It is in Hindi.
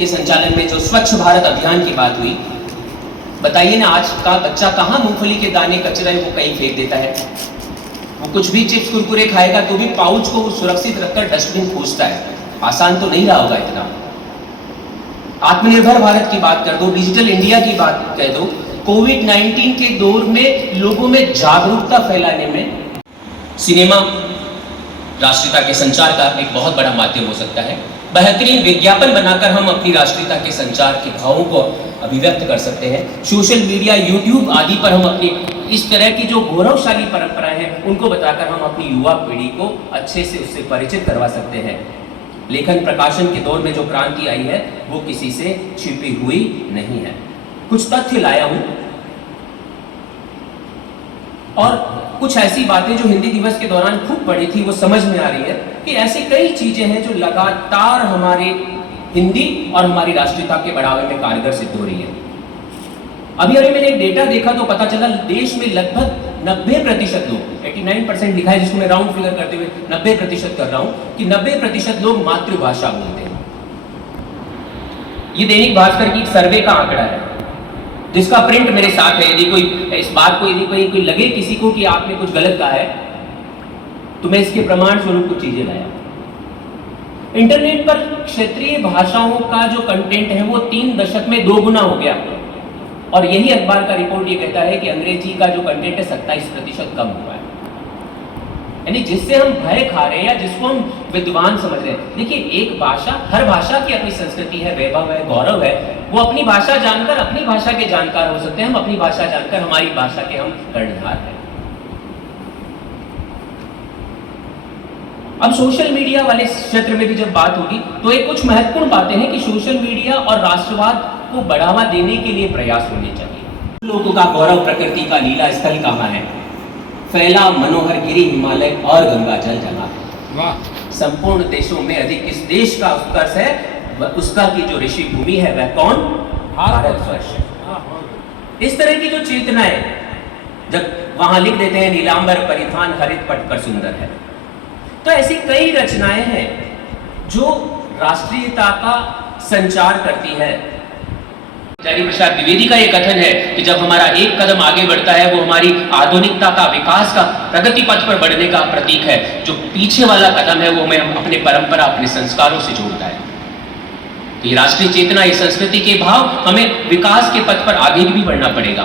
के संचालन में जो स्वच्छ भारत अभियान की बात हुई, बताइए ना, आज का बच्चा कहाँ मूंगफली के दाने कचरा है वो कहीं फेंक देता है। वो कुछ भी चिप्स कुरकुरे खाएगा तो भी पाउच को वो सुरक्षित रखकर डस्टबिन खोजता है। आसान तो नहीं रहा होगा इतना। आत्मनिर्भर भारत की बात कर दो, डिजिटल इंडिया की बात कह दो, कोविड-19 के दौर में लोगों में जागरूकता फैलाने में सिनेमा राष्ट्रीयता के संचार का एक बहुत बड़ा माध्यम हो सकता है। बेहतरीन विज्ञापन बनाकर हम अपनी राष्ट्रीयता के संचार के भावों को अभिव्यक्त कर सकते हैं। सोशल मीडिया, यूट्यूब आदि पर हम अपनी इस तरह की जो गौरवशाली परंपराएं हैं उनको बताकर हम अपनी युवा पीढ़ी को अच्छे से उससे परिचित करवा सकते हैं। लेखन प्रकाशन के दौर में जो क्रांति आई है वो किसी से छिपी हुई नहीं है। कुछ तथ्य लाया हूं और कुछ ऐसी बातें जो हिंदी दिवस के दौरान खूब पढ़ी थी वो समझ में आ रही है कि ऐसी कई चीजें हैं जो लगातार हमारे हिंदी और हमारी राष्ट्रीयता के बढ़ावे में कारगर सिद्ध हो रही है। अभी मैंने एक डेटा देखा तो पता चला देश में लगभग 90% लोग, 89% लिखा है जिसको मैं राउंड फिगर करते हुए 90% कर रहा हूं, कि 90% लोग मातृभाषा बोलते हैं। ये दैनिक भास्कर की एक सर्वे का आंकड़ा है जिसका प्रिंट मेरे साथ है। यदि कोई इस बात को यदि कोई लगे किसी को कि आपने कुछ गलत कहा है तो मैं इसके प्रमाण स्वरूप कुछ चीजें लाया। इंटरनेट पर क्षेत्रीय भाषाओं का जो कंटेंट है वो 3 दशक में 2 गुना हो गया और यही अखबार का रिपोर्ट ये कहता है कि अंग्रेजी का जो कंटेंट है 27% कम हुआ है। यानी जिससे हम भय खा रहे हैं या जिसको हम विद्वान समझ रहे हैं। देखिए, एक भाषा, हर भाषा की अपनी संस्कृति है, वैभव है, गौरव है। वो अपनी भाषा जानकर अपनी भाषा के जानकार हो सकते हैं, हम अपनी भाषा जानकर हमारी भाषा के हम कर्णधार हैं। अब सोशल मीडिया वाले क्षेत्र में भी जब बात होगी तो एक कुछ महत्वपूर्ण बातें हैं कि सोशल मीडिया और राष्ट्रवाद को बढ़ावा देने के लिए प्रयास होने चाहिए। लोगों का गौरव, प्रकृति का लीला स्थल कहाँ है? फैला मनोहर गिरी, हिमालय और गंगा जल जला। संपूर्ण देशों में अधिक किस देश का उत्कर्ष है? उसका की जो ऋषि भूमि है वह कौन? भारतवर्ष है। इस तरह की जो चेतनाएं जब वहां लिख देते हैं, नीलांबर परिधान हरित पट पर सुंदर है, तो ऐसी कई रचनाएं हैं जो राष्ट्रीयता का संचार करती है। आचार्य प्रसाद द्विवेदी का यह कथन है कि जब हमारा एक कदम आगे बढ़ता है वो हमारी आधुनिकता का, विकास का, प्रगति पथ पर बढ़ने का प्रतीक है। जो पीछे वाला कदम है वो हमें अपने परंपरा, अपने संस्कारों से जोड़ता है। ये राष्ट्रीय चेतना, ये संस्कृति के भाव, हमें विकास के पथ पर आगे भी बढ़ना पड़ेगा।